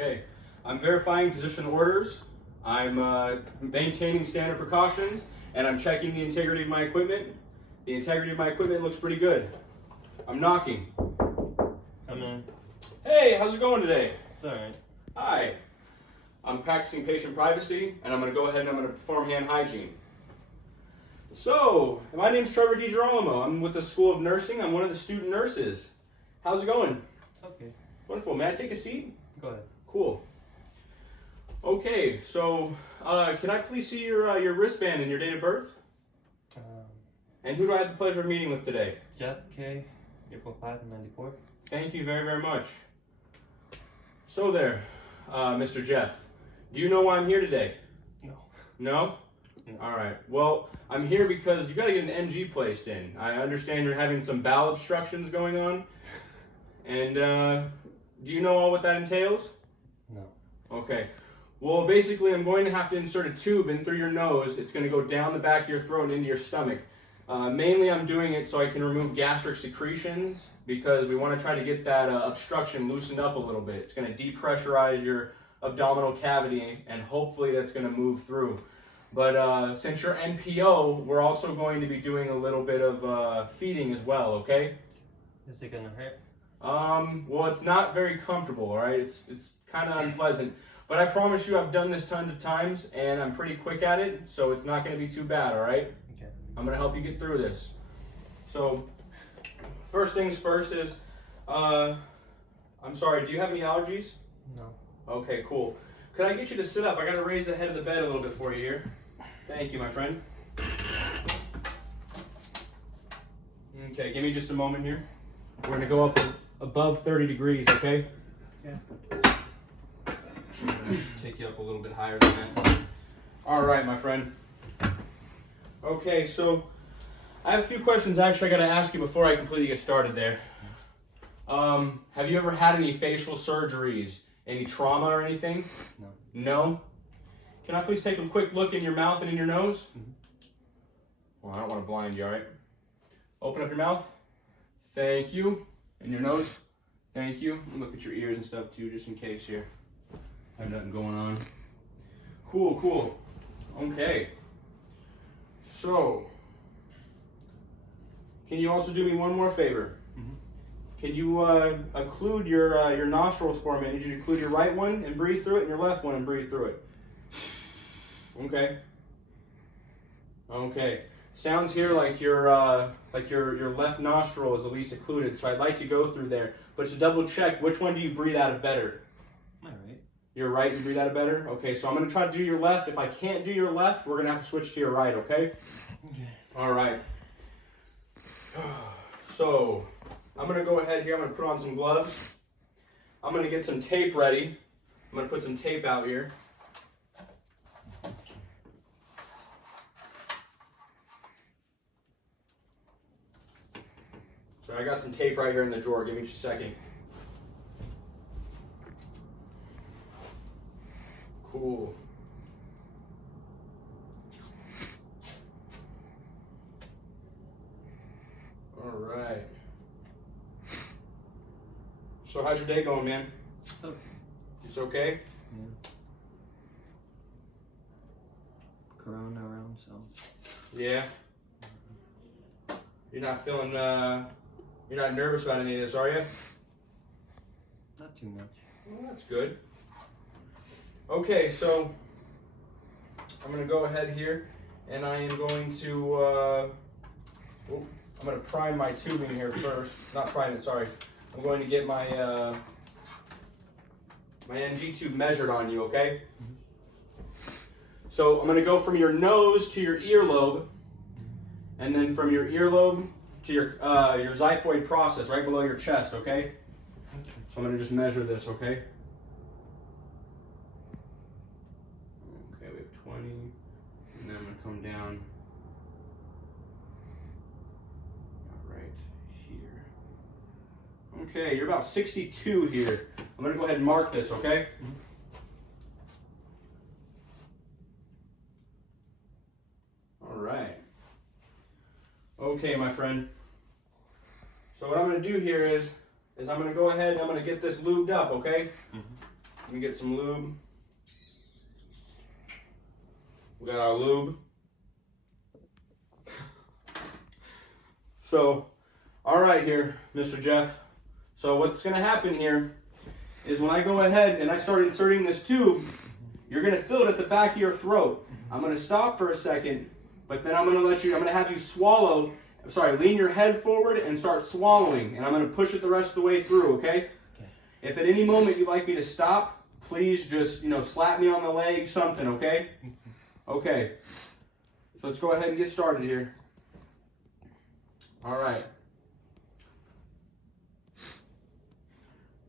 Okay, I'm verifying physician orders. I'm maintaining standard precautions, and I'm checking the integrity of my equipment. The integrity of my equipment looks pretty good. I'm knocking. Come in. Hey, how's it going today? It's alright. Hi. I'm practicing patient privacy, and I'm going to go ahead and I'm going to perform hand hygiene. So, my name's Trevor DiGirolamo. I'm with the School of Nursing. I'm one of the student nurses. How's it going? Okay. Wonderful. May I take a seat? Go ahead. Cool. Okay, so can I please see your wristband and your date of birth? And who do I have the pleasure of meeting with today? Jeff K. April 5, 94. Thank you very, very much. So there, Mr. Jeff. Do you know why I'm here today? No. No? No. All right. Well, I'm here because you got to get an NG placed in. I understand you're having some bowel obstructions going on. And do you know all what that entails? No. Okay. Well, basically, I'm going to have to insert a tube in through your nose. It's going to go down the back of your throat and into your stomach. Mainly, I'm doing it so I can remove gastric secretions because we want to try to get that obstruction loosened up a little bit. It's going to depressurize your abdominal cavity, and hopefully that's going to move through. But since you're NPO, we're also going to be doing a little bit of feeding as well, okay? Is it gonna hurt? Well, it's not very comfortable, all right? It's kind of unpleasant. But I promise you I've done this tons of times, and I'm pretty quick at it, so it's not going to be too bad, all right? Okay. I'm going to help you get through this. So, first things first is, I'm sorry, do you have any allergies? No. Okay, cool. Could I get you to sit up? I got to raise the head of the bed a little bit for you here. Thank you, my friend. Okay, give me just a moment here. We're going to go up above 30 degrees, okay? Yeah. Take you up a little bit higher than that. All right, my friend. Okay, so I have a few questions actually I got to ask you before I completely get started there. Have you ever had any facial surgeries? Any trauma or anything? No. No? Can I please take a quick look in your mouth and in your nose? Mm-hmm. Well, I don't want to blind you, all right? Open up your mouth. Thank you. And your nose. Thank you. And look at your ears and stuff too, just in case here. I have nothing going on. Cool, cool. Okay. So, can you also do me one more favor? Mm-hmm. Can you occlude your nostrils for me? I need you to occlude your right one and breathe through it, and your left one and breathe through it. Okay. Okay. Sounds here like your left nostril is at least occluded, so I'd like to go through there. But to double check, which one do you breathe out of better? My right. Your right, you breathe out of better? Okay, so I'm going to try to do your left. If I can't do your left, we're going to have to switch to your right, okay? Okay. All right. So, I'm going to go ahead here. I'm going to put on some gloves. I'm going to get some tape ready. I'm going to put some tape out here. So I got some tape right here in the drawer. Give me just a second. Cool. All right. So how's your day going, man? Okay. It's okay? Yeah. Corona around, so. Yeah. You're not feeling, you're not nervous about any of this, are you? Not too much. Well, that's good. Okay, so I'm going to go ahead here, and I am going to, I'm going to prime my tubing here first. Not prime it, sorry. I'm going to get my my NG tube measured on you, okay? Mm-hmm. So I'm going to go from your nose to your earlobe, and then from your earlobe to your xiphoid process, right below your chest, okay? So I'm going to just measure this, okay? Okay, we have 20, and then I'm going to come down right here. Okay, you're about 62 here. I'm going to go ahead and mark this, okay? Mm-hmm. All right. Okay, my friend. So what I'm going to do here is I'm going to go ahead and I'm going to get this lubed up, okay? Mm-hmm. Let me get some lube. We got our lube. So, all right here, Mr. Jeff. So what's gonna happen here is when I go ahead and I start inserting this tube, you're gonna feel it at the back of your throat. I'm gonna stop for a second, but then I'm gonna have you swallow, lean your head forward and start swallowing, and I'm gonna push it the rest of the way through, okay? If at any moment you'd like me to stop, please just, slap me on the leg, something, okay? Okay. So let's go ahead and get started here. All right.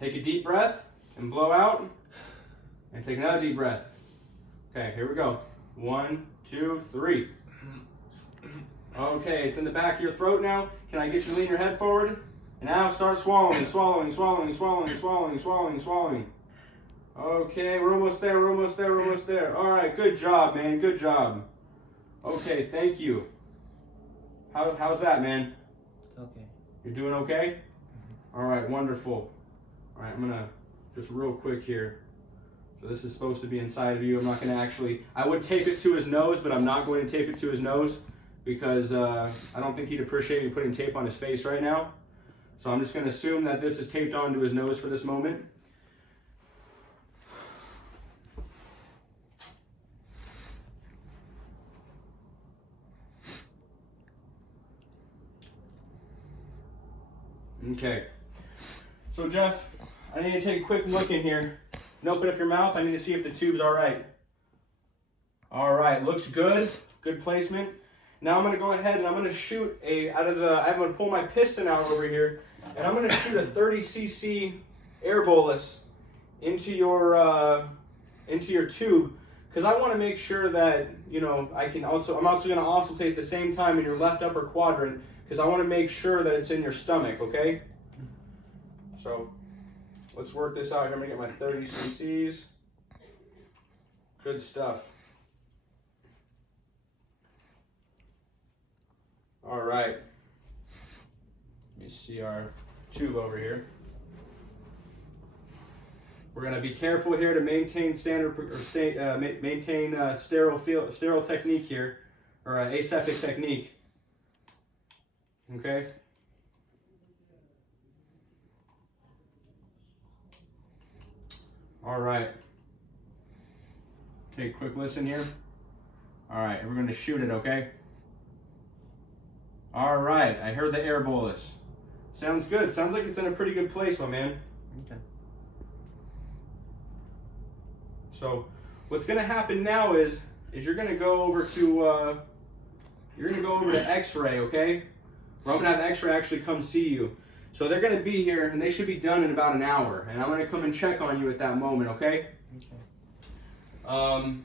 Take a deep breath and blow out, and take another deep breath. Okay, here we go. 1, 2, 3. Okay, it's in the back of your throat now. Can I get you to lean your head forward? And now start swallowing, swallowing, swallowing, swallowing, swallowing, swallowing, swallowing. Okay, we're almost there, we're almost there, we're almost there. All right, good job, man, good job. Okay, thank you. How's that, man? Okay. You're doing okay? All right, wonderful. All right, I'm gonna just real quick here. So this is supposed to be inside of you. I'm not gonna actually, I would tape it to his nose, but I'm not going to tape it to his nose because I don't think he'd appreciate me putting tape on his face right now. So I'm just gonna assume that this is taped onto his nose for this moment. Okay. So Jeff, I need to take a quick look in here and open up your mouth. I need to see if the tube's all right. All right, looks good. Good placement. Now I'm gonna go ahead and I'm gonna shoot I'm gonna pull my piston out over here, and I'm gonna shoot a 30 cc air bolus into your tube, because I want to make sure that I'm also gonna oscillate at the same time in your left upper quadrant, because I want to make sure that it's in your stomach. Okay. So let's work this out here. I'm gonna get my 30 cc's. Good stuff. All right. Let me see our tube over here. We're gonna be careful here to maintain sterile technique here, or aseptic technique. Okay. All right. Take a quick listen here. All right, and we're gonna shoot it, okay? All right, I heard the air bolus. Sounds good. Sounds like it's in a pretty good place, my man. Okay. So, what's gonna happen now is you're gonna go over to X-ray, okay? Where I'm gonna have X-ray actually come see you. So they're gonna be here, and they should be done in about an hour. And I'm gonna come and check on you at that moment, okay? Okay.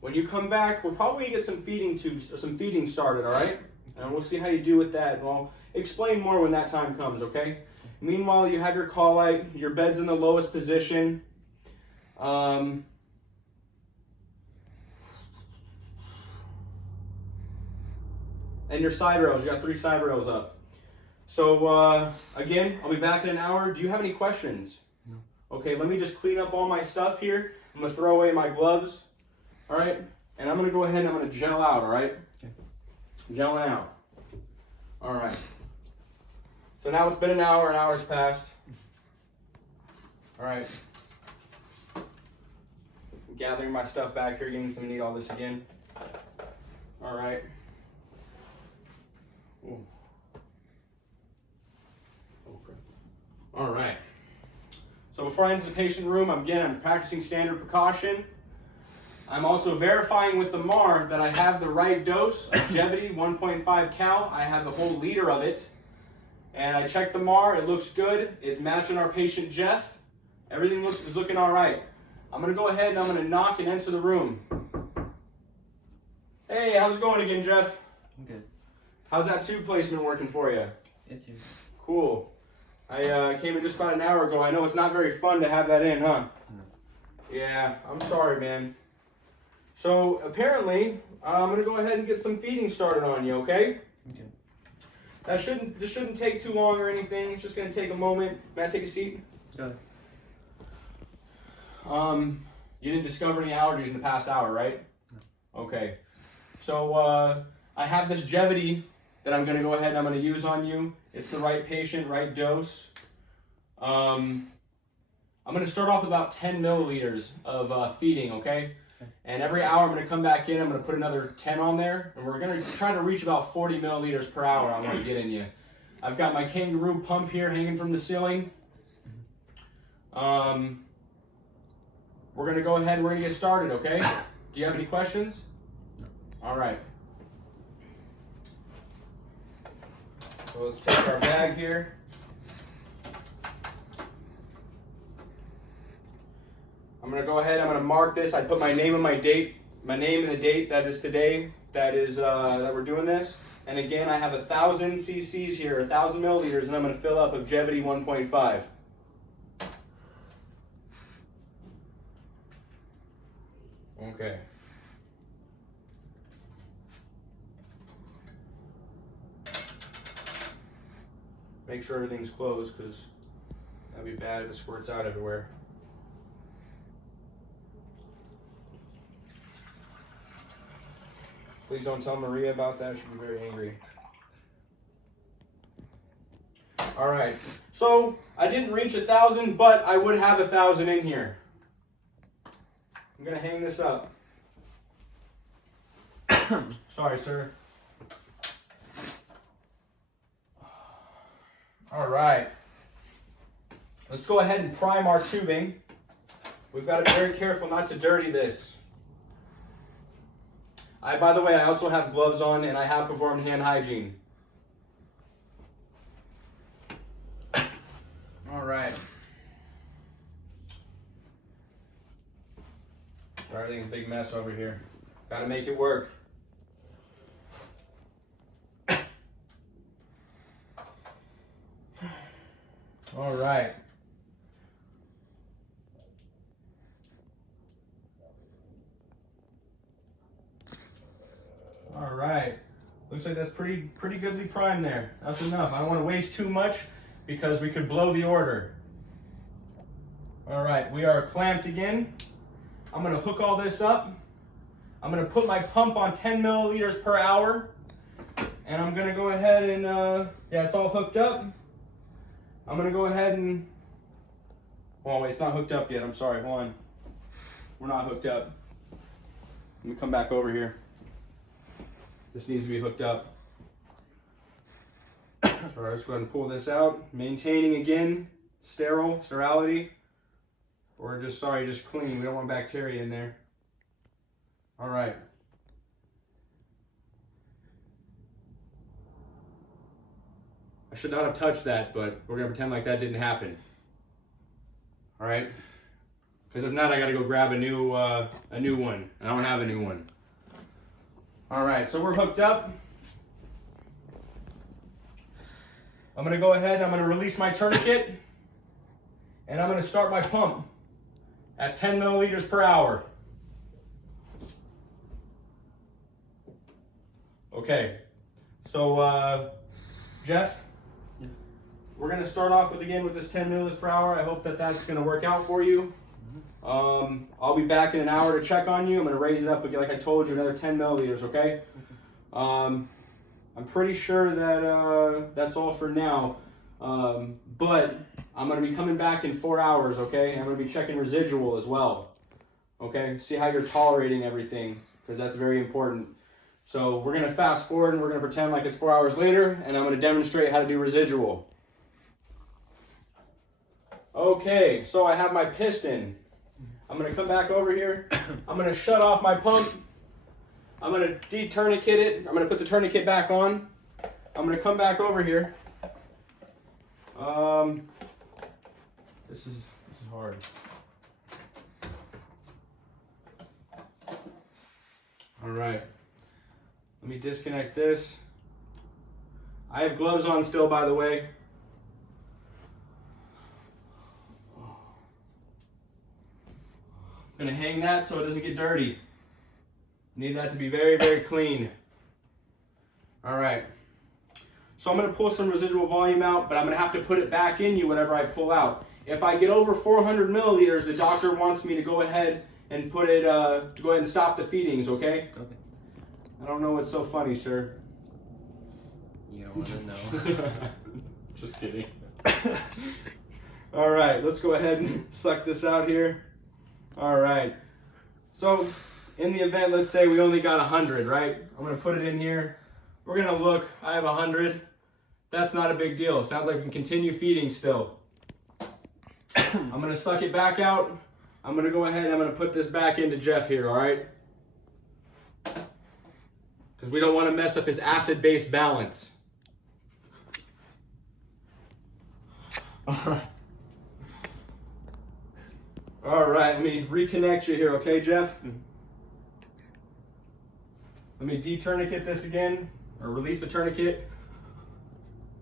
When you come back, we're probably gonna get some feeding tubes or some feeding started, all right? And we'll see how you do with that. And I'll explain more when that time comes, okay? Meanwhile, you have your call light. Your bed's in the lowest position. And your side rails. You got 3 side rails up. So again, I'll be back in an hour. Do you have any questions? No. Okay, let me just clean up all my stuff here. I'm gonna throw away my gloves. All right, and I'm gonna go ahead and I'm gonna gel out. All right. Okay. Gelling out. All right. So now it's been an hour. An hour's passed. All right. I'm gathering my stuff back here, getting some need all this again. All right. Ooh. Oh, crap. All right. So before I enter the patient room, I'm practicing standard precaution. I'm also verifying with the MAR that I have the right dose of Jevity 1.5 cal. I have the whole liter of it. And I checked the MAR, it looks good. It's matching our patient Jeff. Everything is looking all right. I'm gonna go ahead and I'm gonna knock and enter the room. Hey, how's it going again, Jeff? I'm good. How's that tube placement working for you? It's you. Cool. I came in just about an hour ago. I know it's not very fun to have that in, huh? No. Yeah, I'm sorry, man. So apparently, I'm gonna go ahead and get some feeding started on you, okay? Okay. This shouldn't take too long or anything. It's just gonna take a moment. May I take a seat? Go You didn't discover any allergies in the past hour, right? No. Okay. So I have this Jevity that I'm gonna go ahead and I'm gonna use on you. It's the right patient, right dose. I'm gonna start off with about 10 milliliters of feeding, okay? And every hour I'm gonna come back in, I'm gonna put another 10 on there, and we're gonna try to reach about 40 milliliters per hour. I wanna get in you. I've got my kangaroo pump here hanging from the ceiling. We're gonna go ahead and we're gonna get started, okay? Do you have any questions? No. All right. So let's take our bag here. I'm gonna go ahead, I'm gonna mark this. I put my name and my date, my name and the date that is today, that we're doing this. And again, I have 1,000 cc's here, 1,000 milliliters, and I'm gonna fill up of Jevity 1.5. Okay. Make sure everything's closed, because that'd be bad if it squirts out everywhere. Please don't tell Maria about that. She'll be very angry. All right. So I didn't reach 1,000, but I would have 1,000 in here. I'm gonna hang this up. Sorry, sir. All right. Let's go ahead and prime our tubing. We've got to be very careful not to dirty this. By the way, I also have gloves on and I have performed hand hygiene. All right. Sorry, everything's a big mess over here. Got to make it work. All right. All right. Looks like that's pretty goodly primed there. That's enough. I don't want to waste too much because we could blow the order. All right, we are clamped again. I'm going to hook all this up. I'm going to put my pump on 10 milliliters per hour. And I'm going to go ahead and, yeah, it's all hooked up. I'm going to go ahead and, oh wait, it's not hooked up yet. I'm sorry, hold on. We're not hooked up. Let me come back over here. This needs to be hooked up. So let's go ahead and pull this out. Maintaining again, sterility. Or just clean. We don't want bacteria in there. All right. I should not have touched that, but we're gonna pretend like that didn't happen. All right. Because if not, I gotta go grab a new one. I don't have a new one. All right, so we're hooked up. I'm gonna go ahead, I'm gonna release my tourniquet, and I'm gonna start my pump at 10 milliliters per hour. Okay, so Jeff, yeah. We're gonna start off with this 10 milliliters per hour. I hope that that's gonna work out for you. I'll be back in an hour to check on you. I'm going to raise it up again, like I told you, another 10 milliliters, okay? I'm pretty sure that that's all for now. But I'm going to be coming back in 4 hours, okay? And I'm going to be checking residual as well, okay? See how you're tolerating everything, because that's very important. So we're going to fast forward and we're going to pretend like it's 4 hours later, and I'm going to demonstrate how to do residual. Okay, so I have my piston. I'm going to come back over here. I'm going to shut off my pump. I'm going to de-tourniquet it. I'm going to put the tourniquet back on. I'm going to come back over here. This is hard. All right. Let me disconnect this. I have gloves on still, by the way. I'm gonna hang that so it doesn't get dirty. Need that to be very, very clean. All right. So I'm going to pull some residual volume out, but I'm going to have to put it back in you whenever I pull out. If I get over 400 milliliters, the doctor wants me to go ahead and put it, to go ahead and stop the feedings, okay? Okay. I don't know what's so funny, sir. You don't want to know. Just kidding. All right, let's go ahead and suck this out here. All right. So in the event, let's say we only got 100, right? I'm going to put it in here. We're going to look. I have 100. That's not a big deal. Sounds like we can continue feeding still. I'm going to suck it back out. I'm going to go ahead and I'm going to put this back into Jeff here, all right? Because we don't want to mess up his acid-base balance. All right. All right, let me reconnect you here, okay, Jeff? Let me de-tourniquet this again, or release the tourniquet.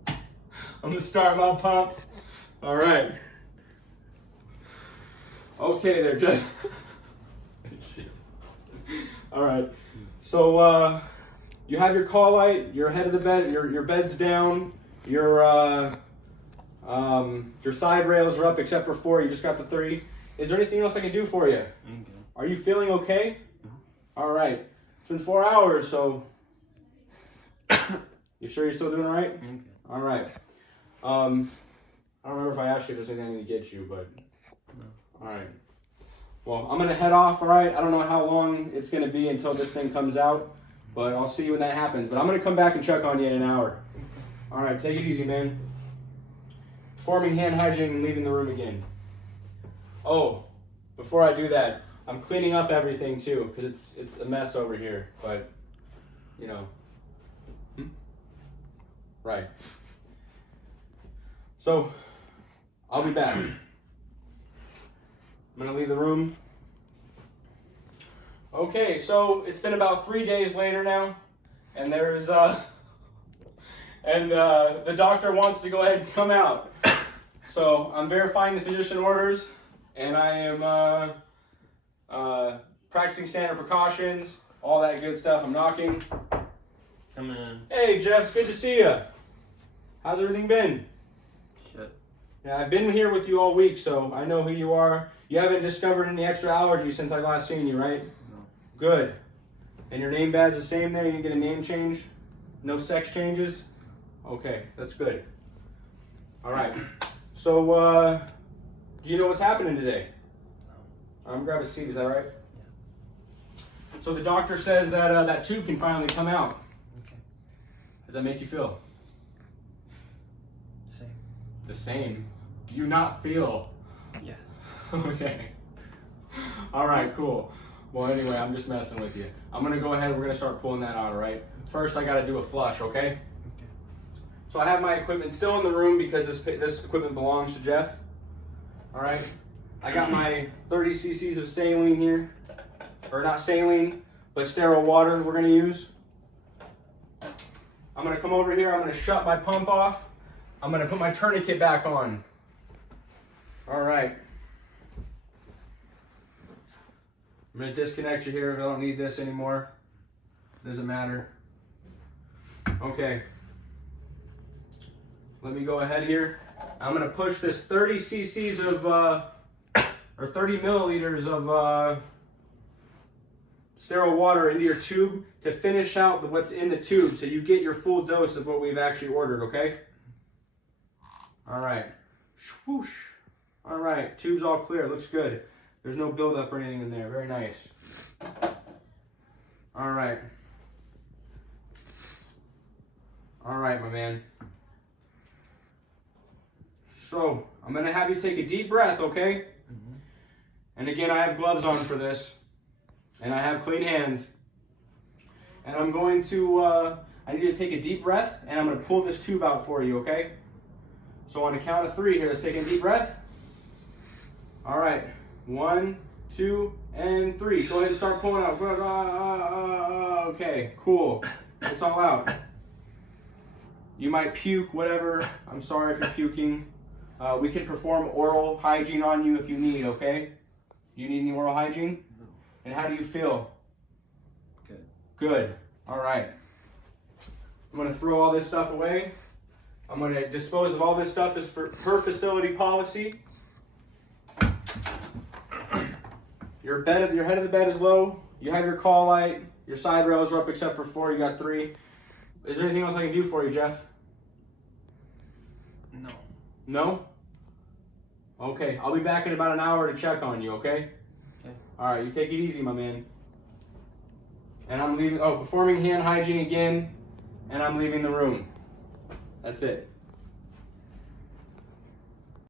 I'm gonna start my pump. All right. Okay there, Jeff. All right. So you have your call light, your head of the bed, your bed's down, your side rails are up except for 4. You just got the 3. Is there anything else I can do for you? Okay. Are you feeling okay? Mm-hmm. All right. It's been 4 hours, so you sure you're still doing all right? Okay. All right. I don't remember if I asked you if there's anything I need to get you, but No. all right. Well, I'm gonna head off. All right. I don't know how long it's gonna be until this thing comes out, but I'll see you when that happens. But I'm gonna come back and check on you in an hour. All right. Take it easy, man. Performing hand hygiene and leaving the room again. Oh, before I do that, I'm cleaning up everything too, because it's a mess over here. But, you know, right. So, I'll be back. I'm gonna leave the room. Okay, so it's been about 3 days later now, and there's the doctor wants to go ahead and come out. So I'm verifying the physician orders, and I am practicing standard precautions, all that good stuff. I'm knocking. Come in. Hey, Jeff, it's good to see you. How's everything been? Shit. Yeah, I've been here with you all week, so I know who you are. You haven't discovered any extra allergies since I last seen you, right? No. Good. And your name badge the same there? You didn't get a name change? No sex changes? Okay, that's good. All right. So, do you know what's happening today? No. I'm grab a seat, is that right? Yeah. So the doctor says that that tube can finally come out. Okay. Does that make you feel? Same. The same. Do you not feel? Yeah. Okay. All right, cool. Well, anyway, I'm just messing with you. I'm gonna go ahead and we're gonna start pulling that out, all right? First, I gotta do a flush, okay? Okay. So I have my equipment still in the room because this equipment belongs to Jeff. All right. I got my 30 cc's of saline here, or not saline, but sterile water we're gonna use. I'm gonna come over here. I'm gonna shut my pump off. I'm gonna put my tourniquet back on. All right. I'm gonna disconnect you here. I don't need this anymore. Doesn't matter. Okay. Let me go ahead here. I'm gonna push this 30 cc's of, or 30 milliliters of sterile water into your tube to finish out what's in the tube so you get your full dose of what we've actually ordered, okay? All right. Swoosh. All right, tube's all clear, looks good. There's no buildup or anything in there, very nice. All right. All right, my man. So, I'm gonna have you take a deep breath, okay? Mm-hmm. And again, I have gloves on for this. And I have clean hands. And I'm going to, I need you to take a deep breath, and I'm gonna pull this tube out for you, okay? So on the count of 3 here, let's take a deep breath. All right, 1, 2, and 3. Go ahead and start pulling out. Okay, cool. It's all out. You might puke, whatever. I'm sorry if you're puking. We can perform oral hygiene on you if you need, okay? Do you need any oral hygiene? No. And how do you feel? Good. Good. All right. I'm going to throw all this stuff away. I'm going to dispose of all this stuff as per facility policy. Your head of the bed is low. You have your call light. Your side rails are up except for 4. You got 3. Is there anything else I can do for you, Jeff? No. No? Okay, I'll be back in about an hour to check on you, okay? Okay. Alright, you take it easy, my man. And I'm leaving, performing hand hygiene again, and I'm leaving the room. That's it.